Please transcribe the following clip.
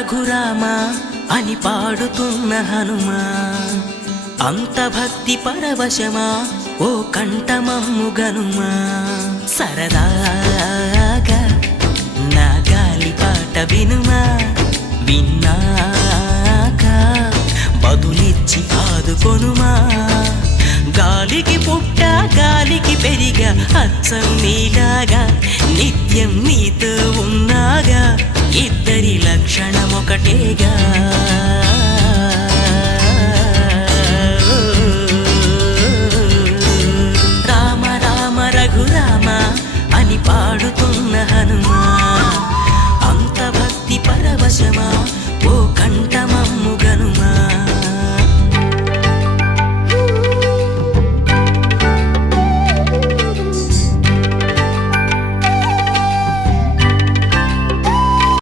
రఘురామా అని పాడుతున్న హనుమా, అంత భక్తి పరవశమా ఓ కంఠమమ్ము గనుమా. సరదా